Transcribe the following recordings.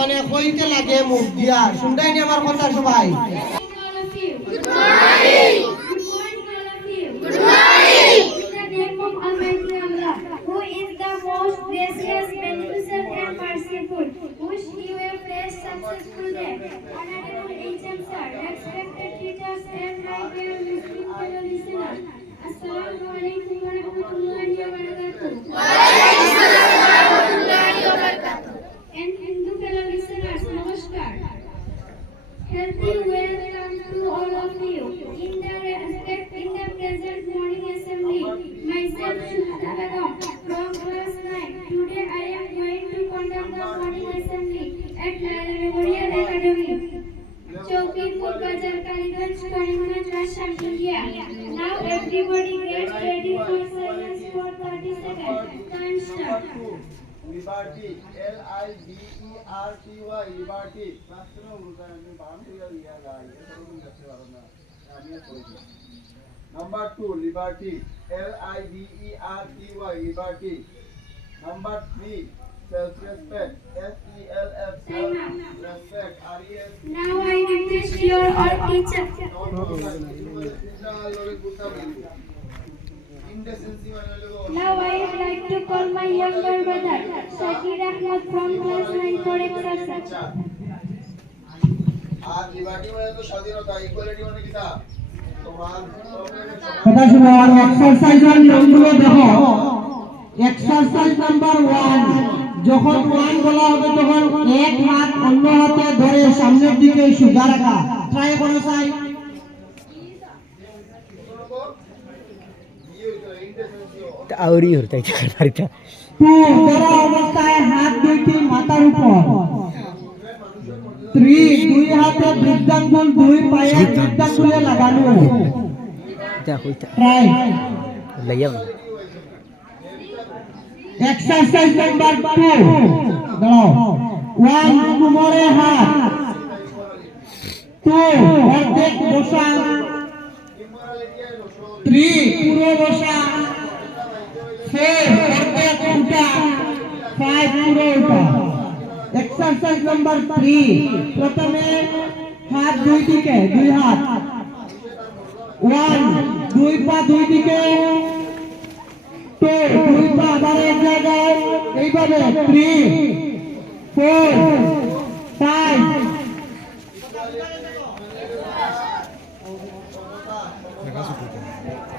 মানে কইতে লাগে মুখ দিয়া শুনতাই নি আমার কথা সবাই Good morning. Good morning, all of you. Good morning. In the name of Almighty Allah, who is the most gracious, beneficent, and merciful, wish you a fresh, successful day. Honorable HM sir, respected teachers, and my dear Muslim fellow listeners, Assalamu alaikum wa rahmatullahi wa barakatuh. Wa alaikum assalam wa rahmatullahi wa barakatuh. And Hindu fellow listeners, namaskar. Healthy welcome to all of you. In the present morning assembly, myself Shuhada Begum from class 9. Today I am going to conduct the morning assembly at Lala Memorial Academy, Chowkipur Bazar, Kaliganj, Karimganj, Assam, India. Now everybody get ready for silence for 30 seconds. Time start. Liberty, L-I-B-E-R-T-Y, Liberty. Number 2, Liberty, L-I-B-E-R-T-Y, Liberty. Number 3, self-respect, S-E-L-F, self-respect, R-E-S. Now I request your all teacher. Now I would like to call my younger brother, Shakir Ahmad from class 9 for exercise. আর liberty মানে তো স্বাধীনতা, equality মানে কি তা? তোমার কথা শুনো আর এক্সারসাইজের নিয়মগুলো দেখো। এক্সারসাইজ নাম্বার 1, যখন 1 বলা হবে তখন এক হাত অন্য হাতে ধরে সামনের দিকে সোজা রাখা। ট্রাই করো সাই। আউরি হতে পারিটা 2, ধরা অবস্থায় হাত দুইটি মাথার উপর। 3, দুই হাতে বৃদ্ধাঙ্গুল দুই পায়ে বৃদ্ধাঙ্গুলে লাগানো। যা হইতা ট্রাই। লাইয়া এক্সারসাইজ নাম্বার 2, দাঁড়াও। 1, কোমরে হাত। 2, অর্ধেক বসা। 3, পুরো বসা। 4, অর্ধেক উঠা। 5, পুরো উঠা। এক্সারসাইজ নাম্বার 3, প্রথমে হাত দুই দিকে, দুই হাত। 1, দুই পা দুই দিকে। 2, দুই পা আবার এক জায়গায়, এইভাবে। 3, 4, 5।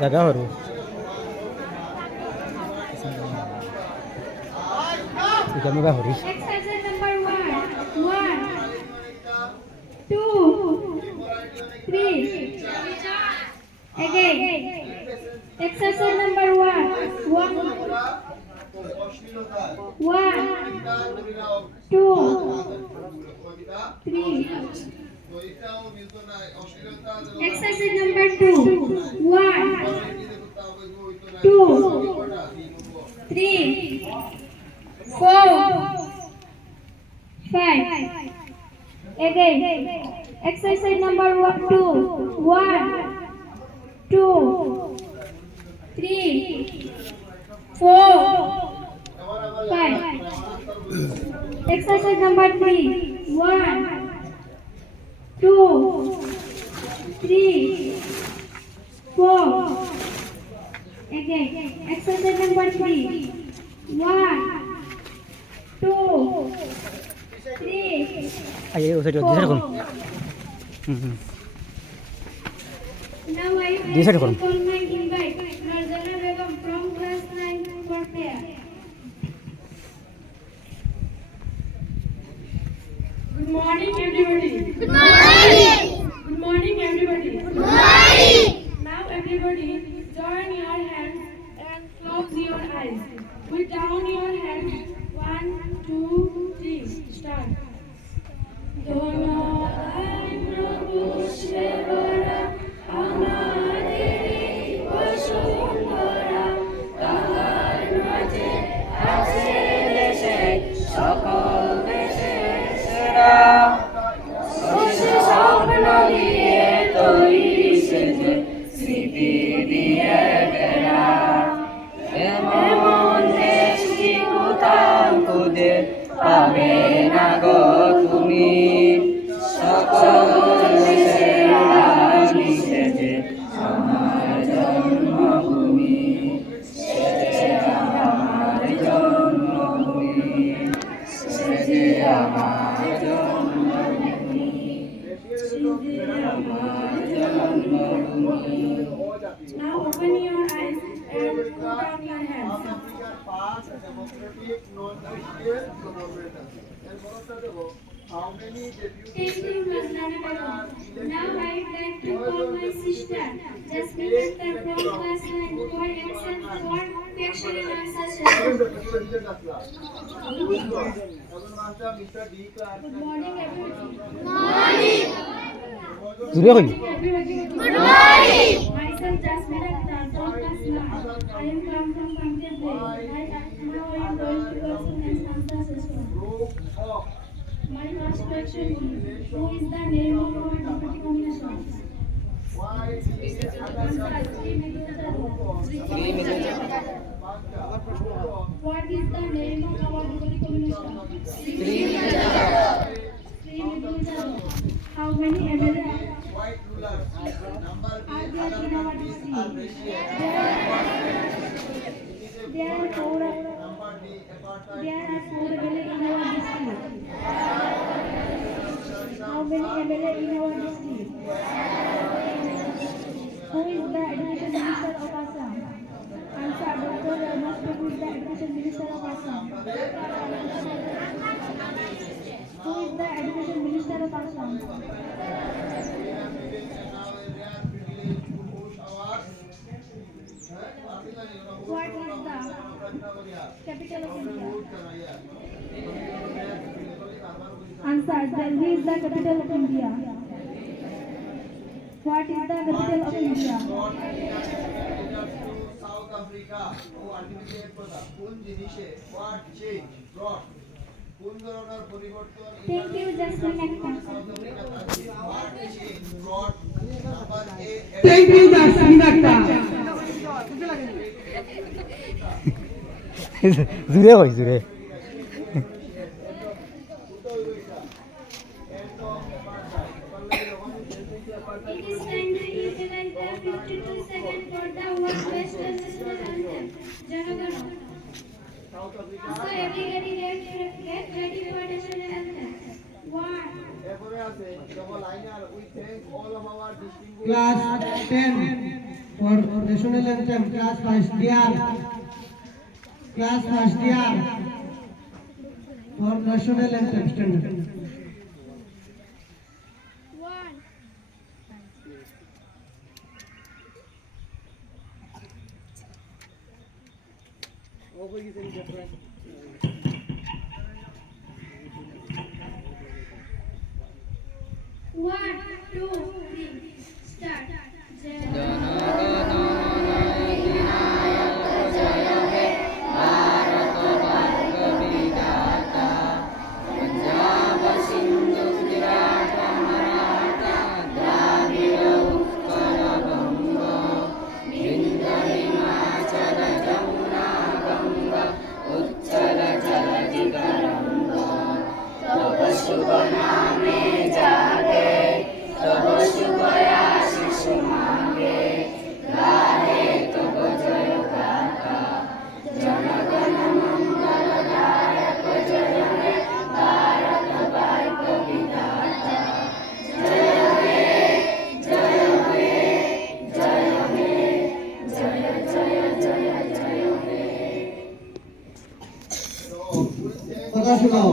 জায়গা হরু এটা mega Hari Exercise number 1, 2, 3. Again. Exercise number 1, 2, 3. Exercise number 2, 2, 3, 4, 5. Again. Exercise number 2, 2, 3, 4, 5. Exercise number 3, 2, 3, 4. Again. Exercise number 3, 2, 3. I এই ওসাইড দিছার কোন Now I This side করুন। call my invite Narzana Begum from class 9 for prayer. Good morning, everybody. Good morning. Good morning, everybody. Good morning. Now, everybody, join your hands and close your eyes. Put down your hands. 1, 2, 3. Start. दोनों भाई प्रभु सेवरा हमारे वसुंधरा गंगार माঝে আছে দেশে সকল দেশে সেরা Now open your eyes and put down your hands. How many deputy Thank you, Maznana. Now I'd like to call my sister, Jasmine Akhtar from class 9 for excellent for question and answer session. Good morning, everyone. জুড়ে কই Good morning. Myself, Jasmine Akhtar from class 9. I am come from Bangladesh. Now I am going to question and answer session. My first question is, who is the name of our deputy commissioner? Answer, Sri Midhu Chadha. What is the name of our deputy commissioner? Sri Midhu Chadha. How many MLA White rulers. Number are there in our district? There are four MLA in our district. How many MLA in our district? Who is the education minister of Assam? Answer, Dr. Rama Prabhu is the education minister of Assam. Who is the education minister of Assam? What is the capital of India? Answer, Delhi is the capital of India. What is the capital of India? South Africa. Oh, artificial কথা কোন জিনিসে what change brought কোন ধরনের পরিবর্তন Thank you, Jasmine Akhtar. South Africa আছে what change brought number A Thank you, Jasmine Akhtar. জুড়ে কই জুড়ে It is time to utilize the 52 seconds for the world best national anthem. Janagana. So everybody get ready for national anthem. 1, এরপরে আছে double liner we thank all of our distinguished Class 10 for national anthem. Class first year. Class first year for national anthem. Stand up. 1. One, two, three, start. কথা শোনাও।